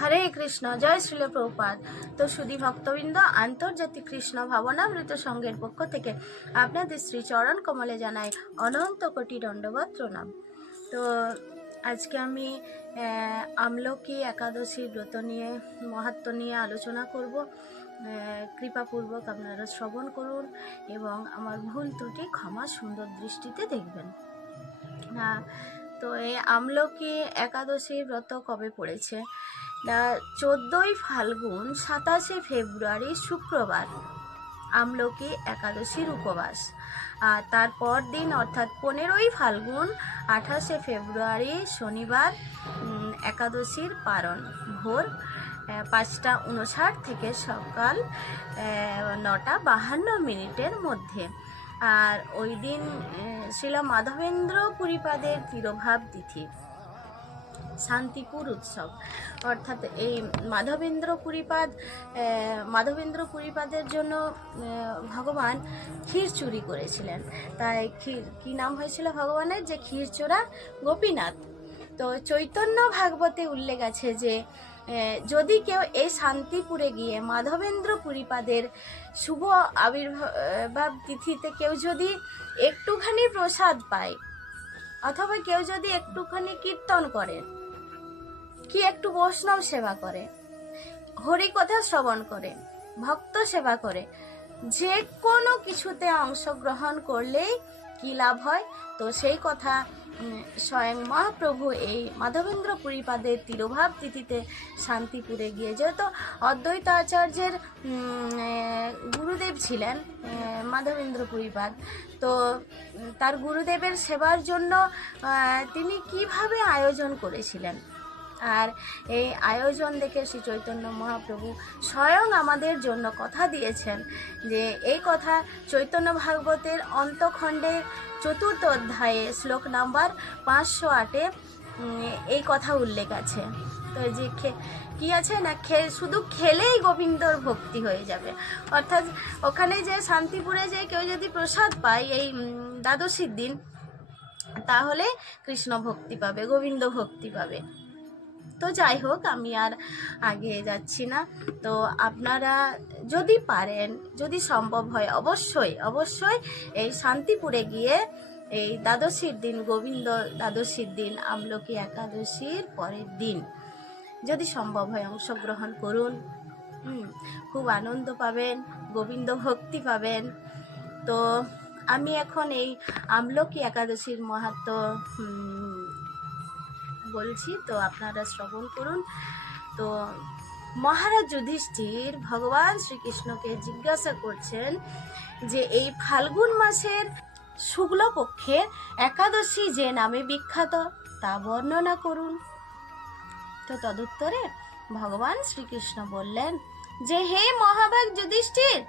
হরে কৃষ্ণ, জয় শ্রীল প্রভুপাদ। তো সুধী ভক্তবৃন্দ, আন্তর্জাতিক কৃষ্ণ ভাবনামৃত সংঘের পক্ষ থেকে আপনাদের শ্রী চরণ কমলে জানাই অনন্ত কোটি দণ্ডবত প্রণাম। তো আজকে আমি আমলকি একাদশী ব্রত নিয়ে মাহাত্ম্য নিয়ে আলোচনা করব। কৃপাপূর্বক আপনারা শ্রবণ করুন এবং আমার ভুল ত্রুটি ক্ষমা সুন্দর দৃষ্টিতে দেখবেন। তো এই আমলকি একাদশী ব্রত কবে পড়েছে? 14ই ফাল্গুন 27শে ফেব্রুয়ারি শুক্রবার আমলকি একাদশীর উপবাস। আর তারপর দিন অর্থাৎ 15ই ফাল্গুন 28শে ফেব্রুয়ারি শনিবার একাদশীর পারণ ভোর 5:59 থেকে সকাল 9:52 মধ্যে। আর ওই দিন শ্রীল মাধবেন্দ্র পুরীপাদের তিরোভাব তিথি, শান্তিপুর উৎসব। অর্থাৎ এই মাধবেন্দ্র পুরীপাদের জন্য ভগবান ক্ষীর চুরি করেছিলেন। তাই কি নাম হয়েছিল ভগবানের? যে ক্ষীরচোরা গোপীনাথ। তো চৈতন্য ভাগবতে উল্লেখ আছে যে যদি কেউ এই শান্তিপুরে গিয়ে মাধবেন্দ্র পুরীপাদের শুভ আবির্ভাব তিথিতে কেউ যদি একটুখানি প্রসাদ পায়, অথবা কেউ যদি একটুখানি কীর্তন করে, কি একটু বৈষ্ণব সেবা করে, হরি কথা শ্রবণ করে, ভক্ত সেবা করে, যে কোনো কিছুতে অংশগ্রহণ করলেই কি লাভ হয়, তো সেই কথা স্বয়ং মহাপ্রভু এই মাধবেন্দ্র পুরীপাদের তিরোভাব তিথিতে শান্তিপুরে গিয়ে, যেহেতু অদ্বৈত আচার্যের গুরুদেব ছিলেন মাধবেন্দ্র পুরীপাদ, তো তার গুরুদেবের সেবার জন্য তিনি কিভাবে আয়োজন করেছিলেন। আর এই আয়োজন দেখে শ্রী চৈতন্য মহাপ্রভু স্বয়ং আমাদের জন্য কথা দিয়েছেন, যে এই কথা চৈতন্য ভাগবতের অন্তখণ্ডে 4th অধ্যায়ে শ্লোক নাম্বার 508-এ এই কথা উল্লেখ আছে। তো যে কি আছে না, শুধু খেলেই গোবিন্দর ভক্তি হয়ে যাবে। অর্থাৎ ওখানে যে শান্তিপুরে যে কেউ যদি প্রসাদ পায় এই দ্বাদশীর দিন, তাহলে কৃষ্ণ ভক্তি পাবে, গোবিন্দ ভক্তি পাবে। তো যাই হোক, আমি আর আগে যাচ্ছি না। তো আপনারা যদি পারেন, যদি সম্ভব হয়, অবশ্যই এই শান্তিপুরে গিয়ে এই দ্বাদশীর দিন, গোবিন্দ দ্বাদশীর দিন, আমলকি একাদশীর পরের দিন যদি সম্ভব হয় অংশগ্রহণ করুন। খুব আনন্দ পাবেন, গোবিন্দ ভক্তি পাবেন। তো আমি এখন এই আমলকি একাদশীর মাহাত্ম্য বলছি, তো আপনারা শ্রবণ করুন। তো মহারাজ যুধিষ্ঠির ভগবান শ্রীকৃষ্ণকে জিজ্ঞাসা করছেন যে এই ফাল্গুন মাসের শুক্লপক্ষের একাদশী যে নামে বিখ্যাত, তা বর্ণনা করুন। তো তদুত্তরে ভগবান শ্রীকৃষ্ণ বললেন যে হে মহাভাগ যুধিষ্ঠির,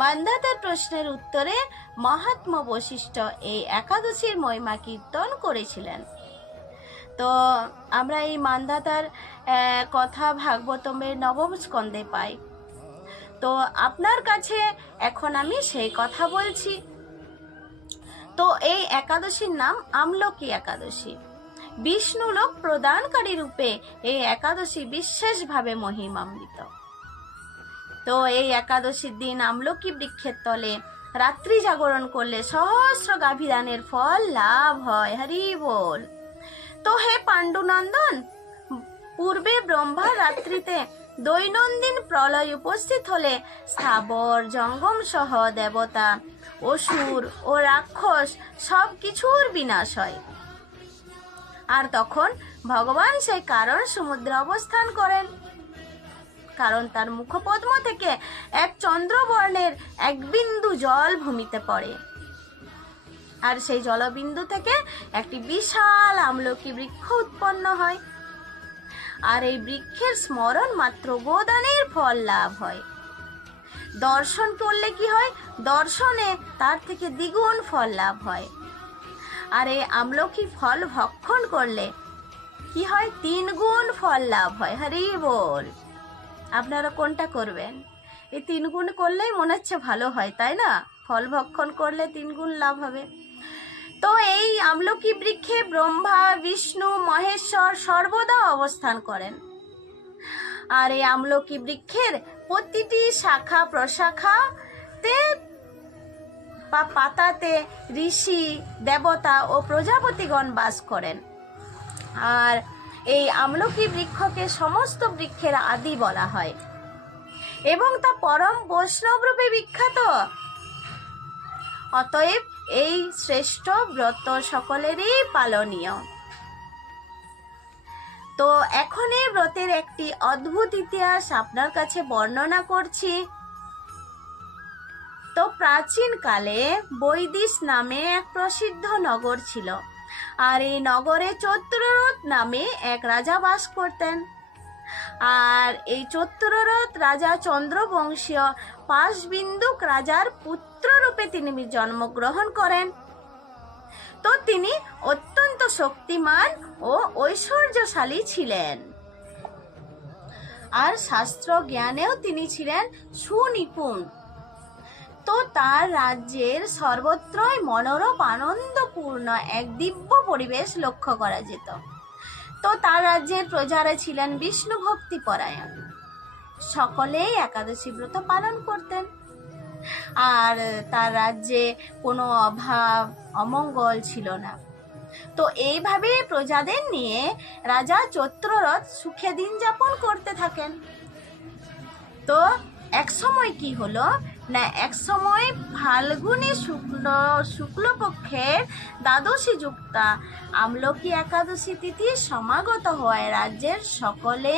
মান্ধাতার প্রশ্নের উত্তরে মহাত্মা বশিষ্ঠ এই একাদশীর মহিমা কীর্তন করেছিলেন। তো আমরা এই মান্ধাতার কথা ভাগবতমের 9ম স্কন্ধে পাই। তো আপনার কাছে এখন আমি সেই কথা বলছি। তো এই একাদশীর নাম আমলকি একাদশী। বিষ্ণু লোক প্রদানকারী রূপে এই একাদশী বিশেষভাবে মহিমান্বিত। তো এই একাদশীর দিন আমলকি বৃক্ষের তলে রাত্রি জাগরণ করলে সহস্র গাভীদানের ফল লাভ হয়। হরি বল। তো হে পাণ্ডুনন্দন, পূর্বে ব্রহ্মা রাত্রিতে দৈনন্দিন প্রলয় উপস্থিত হলে স্থাবর জঙ্গম সহ দেবতা, অসুর ও রাক্ষস সব কিছুর বিনাশ হয়। আর তখন ভগবান সেই কারণ সমুদ্রে অবস্থান করেন, কারণ তার মুখপদ্ম থেকে এক চন্দ্রবর্ণের এক বিন্দু জল ভূমিতে পড়ে, আর সেই জলবিন্দু থেকে একটি বিশাল আমলকি বৃক্ষ উৎপন্ন হয়। আর এই বৃক্ষের স্মরণ মাত্র গোদানের ফল লাভ হয়। দর্শন করলে কি হয়? দর্শনে তার থেকে দ্বিগুণ ফল লাভ হয়। আর এই আমলকি ফল ভক্ষণ করলে কি হয়? 3 গুণ ফল লাভ হয়। হরি বল। আপনারা কোনটা করবেন? এই 3 গুণ করলেই মনে হচ্ছে ভালো হয়, তাই না? ফল ভক্ষণ করলে 3 গুণ লাভ হবে। তো এই আমলকি বৃক্ষে ব্রহ্মা, বিষ্ণু, মহেশ্বর সর্বদা অবস্থান করেন। আর এই আমলকি বৃক্ষের প্রতিটি শাখা প্রশাখাতে বা পাতাতে ঋষি, দেবতা ও প্রজাপতিগণ বাস করেন। আর এই আমলকি বৃক্ষকে সমস্ত বৃক্ষের আদি বলা হয় এবং তা পরম বৈষ্ণব রূপে বিখ্যাত। অতএব এই শ্রেষ্ঠ ব্রত সকলেরই পালনীয়। তো এখন এই ব্রতের একটি অদ্ভুত ইতিহাস আপনার কাছে বর্ণনা করছি। তো প্রাচীন কালে বৈদিশ নামে এক প্রসিদ্ধ নগর ছিল, আর এই নগরে চৈত্ররথ নামে এক রাজা বাস করতেন। আর এই চৈত্ররথ রাজা চন্দ্রবংশীয় পাশবিন্দুক রাজার পুত্র রূপে তিনি জন্মগ্রহণ করেন। তো তিনি অত্যন্ত শক্তিমান ও ঐশ্বর্যশালী ছিলেন, আর শাস্ত্র জ্ঞানেও তিনি ছিলেন সুনিপুণ। তো তার রাজ্যের সর্বত্রই মনোরম আনন্দপূর্ণ এক দিব্য পরিবেশ লক্ষ্য করা যেত। তো তার রাজ্যের প্রজারা ছিলেন বিষ্ণু ভক্তি পরায়ণ, সকলেই একাদশী ব্রত পালন করতেন। আর তার রাজ্যে কোনো অভাব অমঙ্গল ছিল না। তো এইভাবে প্রজাদের নিয়ে রাজা চৈত্ররথ সুখে দিন যাপন করতে থাকেন। তো এক সময় কি হলো না, এক সময় ফাল্গুনী শুক্লপক্ষের দ্বাদশী যুক্তা আমলকি একাদশী তিথি সমাগত হওয়ায় রাজ্যের সকলে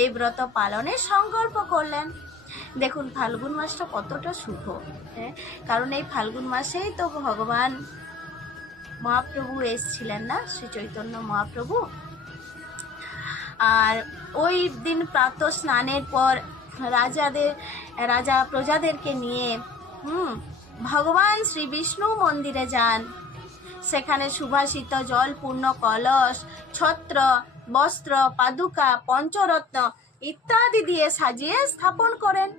এই ব্রত পালনের সংকল্প করলেন। দেখুন ফাল্গুন মাসটা কতটা শুভ, কারণ এই ফাল্গুন মাসেই তো ভগবান মহাপ্রভু এসেছিলেন না, শ্রী চৈতন্য মহাপ্রভু। আর ওই দিন প্রাতঃ স্নানের পর রাজা প্রজাদেরকে নিয়ে ভগবান শ্রী বিষ্ণু মন্দিরে যান। সেখানে সুবাসিত জল পূর্ণ কলস, ছত্র, বস্ত্র, পাদুকা, পঞ্চরত্ন ইত্যাদি দিয়ে সাজিয়ে স্থাপন করেন।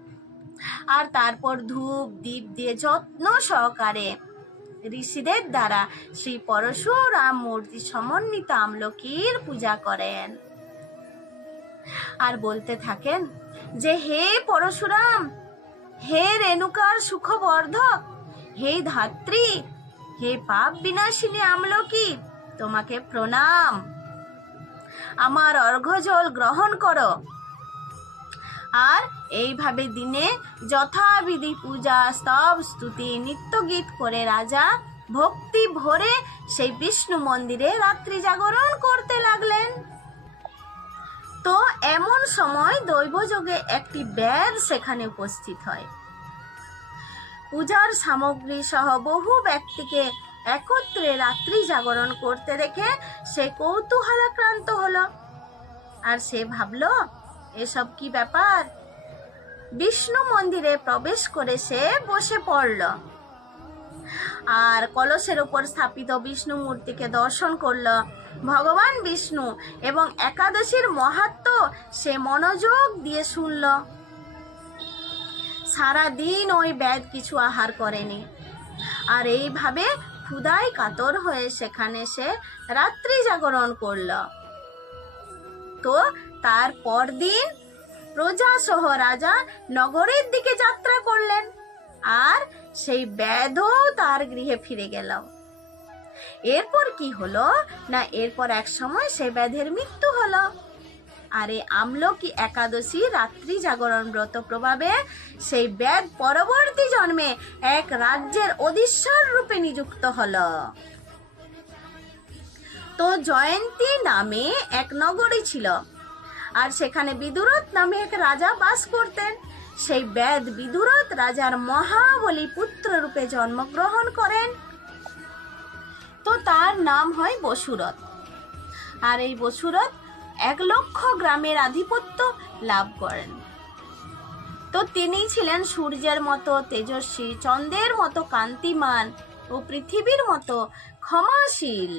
আর তারপর ধূপ দীপ দিয়ে যত্ন সহকারে ঋষিদের দ্বারা শ্রী পরশুরাম মূর্তি সমন্বিত আমলকির পূজা করেন। আর বলতে থাকেন যে হে পরশুরাম, হে রেণুকার সুখবর্ধক, হে ধাত্রী, হে পাপ বিনাশিনী আমলকি, তোমাকে প্রণাম, আমার অর্ঘ্যজল গ্রহণ করো। আর এইভাবে দিনে যথাবিধি পূজা, স্তব, স্তুতি, নিত্য গীত করে রাজা ভক্তি ভরে সেই বিষ্ণু মন্দিরে রাত্রি জাগরণ করতে লাগলেন। তো এমন সময় দৈবযোগে একটি ব্যাধ সেখানে উপস্থিত হয়। পূজার সামগ্রী সহ বহু ব্যক্তিকে একত্রে রাত্রি জাগরণ করতে দেখে সে কৌতূহলাক্রান্ত হলো। আর সে ভাবলো এসব কি ব্যাপার। বিষ্ণু মন্দিরে প্রবেশ করে সে বসে পড়ল আর কলসের উপর স্থাপিত বিষ্ণু মূর্তিকে দর্শন করল। ভগবান বিষ্ণু এবং একাদশীর মাহাত্ম্য সে মনোযোগ দিয়ে শুনল। সারাদিন ওই ব্যাধ কিছু আহার করেনি, আর এইভাবে ক্ষুধায় কাতর হয়ে সেখানে সে রাত্রি জাগরণ করল। তো তার পরদিন প্রজা সহ রাজা নগরের দিকে যাত্রা করলেন, আর সেই ব্যাধও তার গৃহে ফিরে গেল। এরপর কি হলো না, এরপর এক সময় সেই ব্যাধের মৃত্যু হলো। আর এই আমলকি একাদশী রাত্রি জাগরণ ব্রত প্রভাবে সেই ব্যাধ পরবর্তী জন্মে এক রাজ্যের অধীশ্বর রূপে নিযুক্ত হলো। তো জয়ন্তী নামে এক নগরী ছিল, আর সেখানে বিদুরথ নামে এক রাজা বাস করতেন। সেই ব্যাধ বিদুরথ রাজার মহাবলী পুত্র রূপে জন্মগ্রহণ করেন। তো তার নাম হয় বসুরথ। আর এই বসুরথ 1,00,000 গ্রামের আধিপত্য লাভ করেন। তো তিনি ছিলেন সূর্যের মতো তেজস্বী, চন্দ্রের মতো কান্তিমান ও পৃথিবীর মতো ক্ষমাশীল।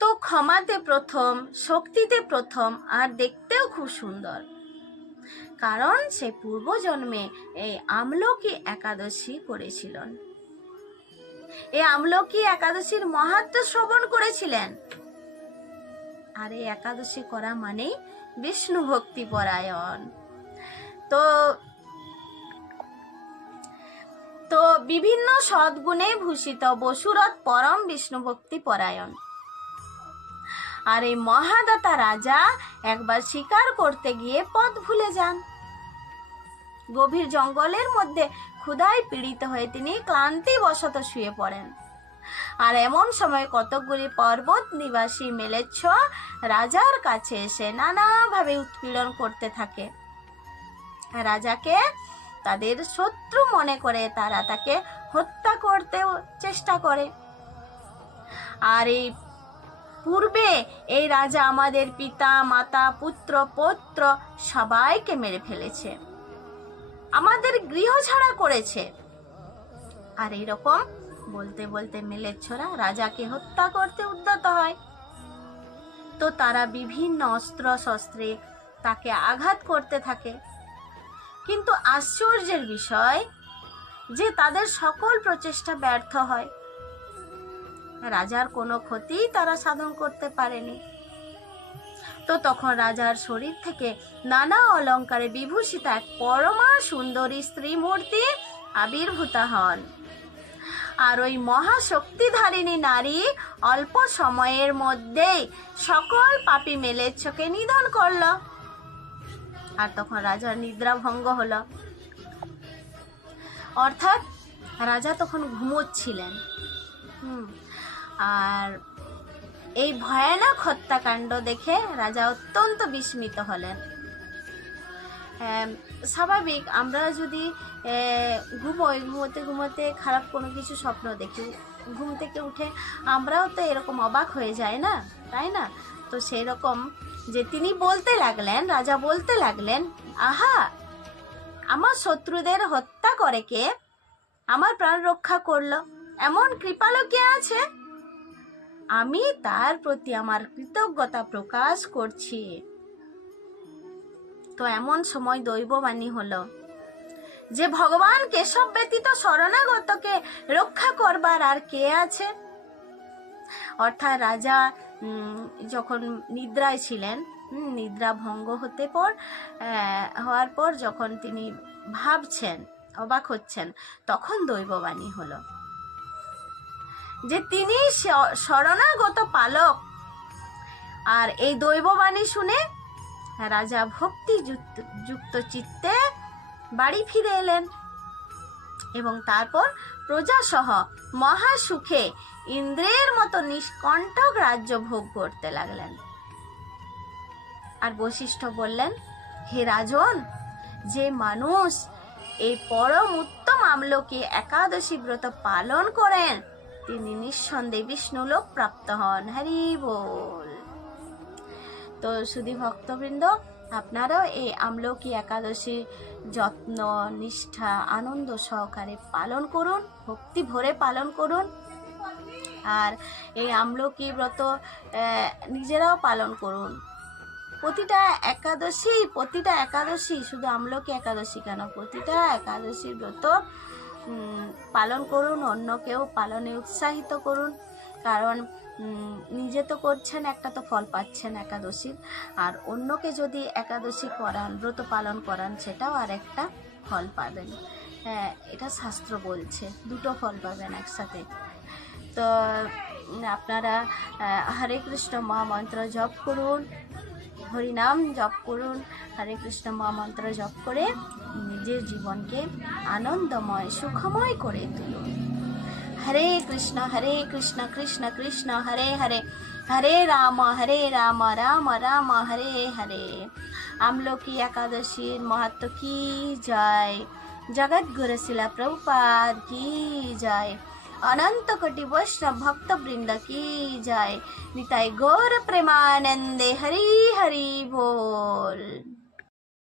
তো ক্ষমাতে প্রথম, শক্তিতে প্রথম, আর দেখতেও খুব সুন্দর, কারণ সে পূর্বজন্মে এই আমলকি একাদশী করেছিলেন। এই আমলকি একাদশীর মাহাত্ম্য শ্রবণ করেছিলেন। আর এই একাদশী করা মানেই বিষ্ণু ভক্তি পরায়ণ। তো বিভিন্ন সদ্গুণে ভূষিত বসুরথ পরম বিষ্ণু ভক্তি পরায়ণ। আর এই মহাদাতা রাজা একবার শিকার করতে গিয়ে পথ ভুলে যান। গভীর জঙ্গলের মধ্যে ক্ষুধায় পীড়িত হয়ে তিনি ক্লান্তিবশত শুয়ে পড়েন। আর এমন সময় কতকগুলি পর্বত নিবাসী মেলেচ্ছ রাজার কাছে এসে নানাভাবে উৎপীড়ন করতে থাকে। রাজাকে তাদের শত্রু মনে করে তারা তাকে হত্যা করতে চেষ্টা করে। আর এই পূর্বে এই রাজা আমাদের পিতা মাতা পুত্র পৌত্র সবাইকে মেরে ফেলেছে, আমাদের গৃহ ছাড়া করেছে। আর এইরকম বলতে বলতে মেলেচ্ছরা রাজাকে হত্যা করতে উদ্যত হয়। তো তারা বিভিন্ন অস্ত্র শস্ত্রে তাকে আঘাত করতে থাকে। কিন্তু আশ্চর্যের বিষয় যে তাদের সকল প্রচেষ্টা ব্যর্থ হয়, রাজার কোনো ক্ষতি তারা সাধন করতে পারেনি। তো তখন রাজার শরীর থেকে নানা অলঙ্কারে বিভূষিত এক পরমা সুন্দরী স্ত্রী মূর্তি আবির্ভূত হন। আর ওই মহাশক্তিধারিণী নারী অল্প সময়ের মধ্যেই সকল পাপী মেলেচ্ছকে নিধন করল। আর তখন রাজার নিদ্রা ভঙ্গ হলো, অর্থাৎ রাজা তখন ঘুমোচ্ছিলেন। আর এই ভয়ানক হত্যাকাণ্ড দেখে রাজা অত্যন্ত বিস্মিত হলেন। স্বাভাবিক, আমরা যদি ঘুমোতে ঘুমোতে খারাপ কোনো কিছু স্বপ্ন দেখি, ঘুম থেকে উঠে আমরাও তো এরকম অবাক হয়ে যায় না, তাই না? তো সেই রকম যে তিনি বলতে লাগলেন, রাজা বলতে লাগলেন, আহা, আমার শত্রুদের হত্যা করে কে, আমার প্রাণ রক্ষা করলো, এমন কৃপালু কে আছে? আমি তার প্রতি আমার কৃতজ্ঞতা প্রকাশ করছি। তো এমন সময় দৈববাণী হলো যে ভগবান কেশব ব্যতীত শরণাগতকে রক্ষা করবার আর কে আছে? অর্থাৎ রাজা যখন নিদ্রায় ছিলেন, নিদ্রা ভঙ্গ হওয়ার পর যখন তিনি ভাবছেন, অবাক হচ্ছেন, তখন দৈববাণী হলো যে তিনি শরণাগত পালক। আর এই দৈববাণী শুনে রাজা ভক্তি যুক্ত চিত্তে বাড়ি ফিরে এলেন এবং তারপর প্রজাসহ মহাসুখে ইন্দ্রের মতো নিষ্কণ্টক রাজ্য ভোগ করতে লাগলেন। আর বশিষ্ঠ বললেন, হে রাজন, যে মানুষ এই পরম উত্তম আমলকি একাদশী ব্রত পালন করেন তিনি নিঃসন্দেহে বিষ্ণুলোক প্রাপ্ত হন। হরি বল। তো শুধু ভক্তবৃন্দ, আপনারাও এই আমলকি একাদশী যত্ন নিষ্ঠা আনন্দ সহকারে পালন করুন, ভক্তি ভরে পালন করুন। আর এই আমলকি ব্রত নিজেরাও পালন করুন। প্রতিটা একাদশী, শুধু আমলকি একাদশী কেন, প্রতিটা একাদশী ব্রত পালন করুন, অন্যকেও পালনে উৎসাহিত করুন। কারণ নিজে তো করছেন, একটা তো ফল পাচ্ছেন একাদশীর, আর অন্যকে যদি একাদশী করান, ব্রত পালন করান, সেটাও আর একটা ফল পাবেন। হ্যাঁ, এটা শাস্ত্র বলছে, দুটো ফল পাবেন একসাথে। তো আপনারা হরে কৃষ্ণ মহামন্ত্র জপ করুন, হরিনাম জপ করুন, হরে কৃষ্ণ মহামন্ত্র জপ করে নিজের জীবনকে আনন্দময় সুখময় করে তুলুন। হরে কৃষ্ণ কৃষ্ণ কৃষ্ণ হরে হরে, হরে রাম রাম রাম হরে হরে। আমলকি একাদশীর মাহাত্ম কি জয়, জগৎগুরু শিলা প্রভুপাদ কি জয়, অনন্ত কোটি বৈষ্ণব ভক্ত বৃন্দ কি জয়। নিতাই গৌর প্রেমানন্দে হরি হরি बोल।